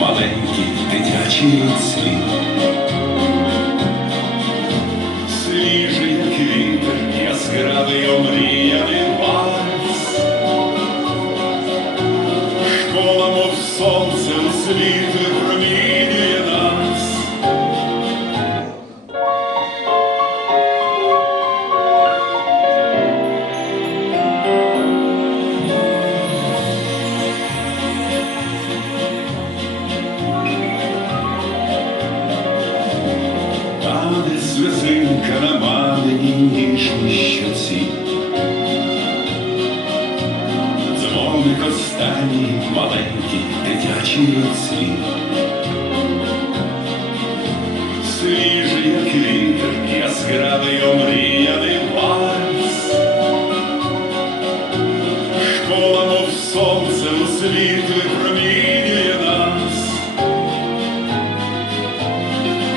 маленький дитячий світ. Свіжий, як вітер, яскравий омріяний вальс. Школа, мов сонцем світ останній маленький дитячий цвіт. Свіжий, як вітер, яскравий омріяний вальс. Школа, мов сонце у світ випромінює нас.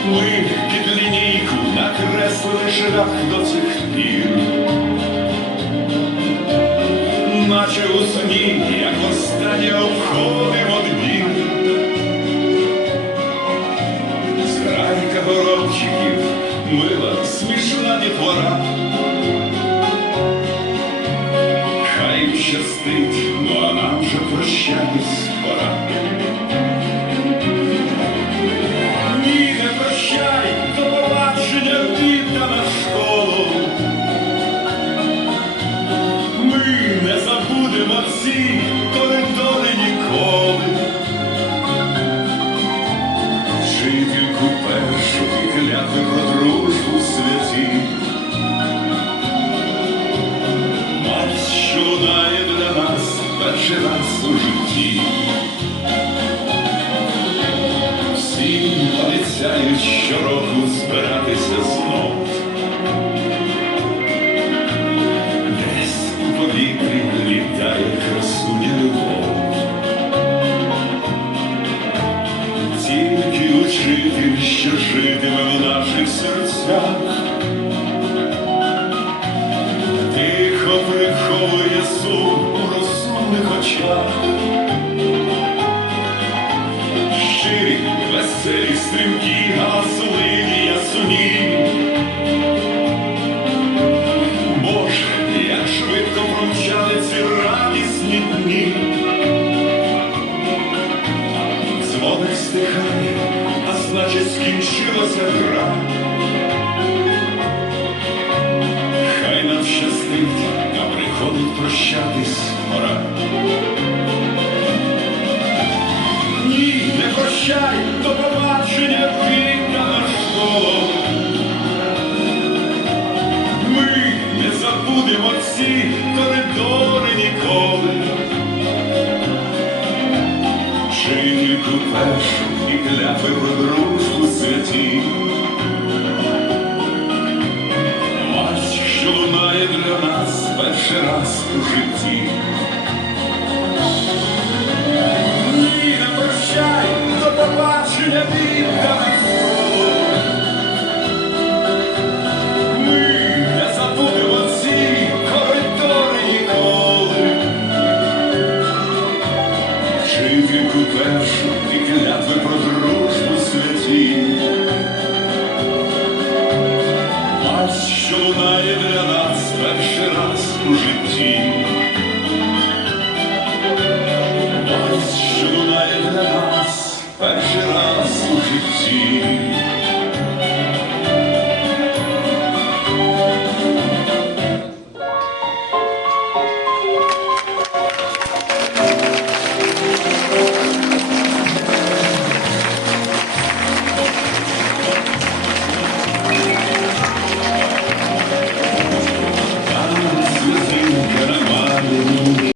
Ми під лінійку накреслили шлях до цих пір. Наче у сні, як останнє обходимо двір. Зграйка горобчиків, мила, смішна дітвора. Хай щастить, ну а нам вже прощатись пора. Раз у житті. Всі обіцяють щороку збиратися знов. Десь у повітрі літає красуня любов. Тільки учитель, що житиме в наших серцях, стрімкі, галасливі ясуні. Боже, як швидко промчали ці радісні дні. Дзвоник стихає, а значить скінчилася гра. Прощай, до побачення віддана школа. Ми не забудемо ці коридори ніколи. Вчительку першу і клятви про дружбу святі. Мать, що лунає для нас перший раз у житті. Що лунає для нас перший раз у житті. перший раз у житті.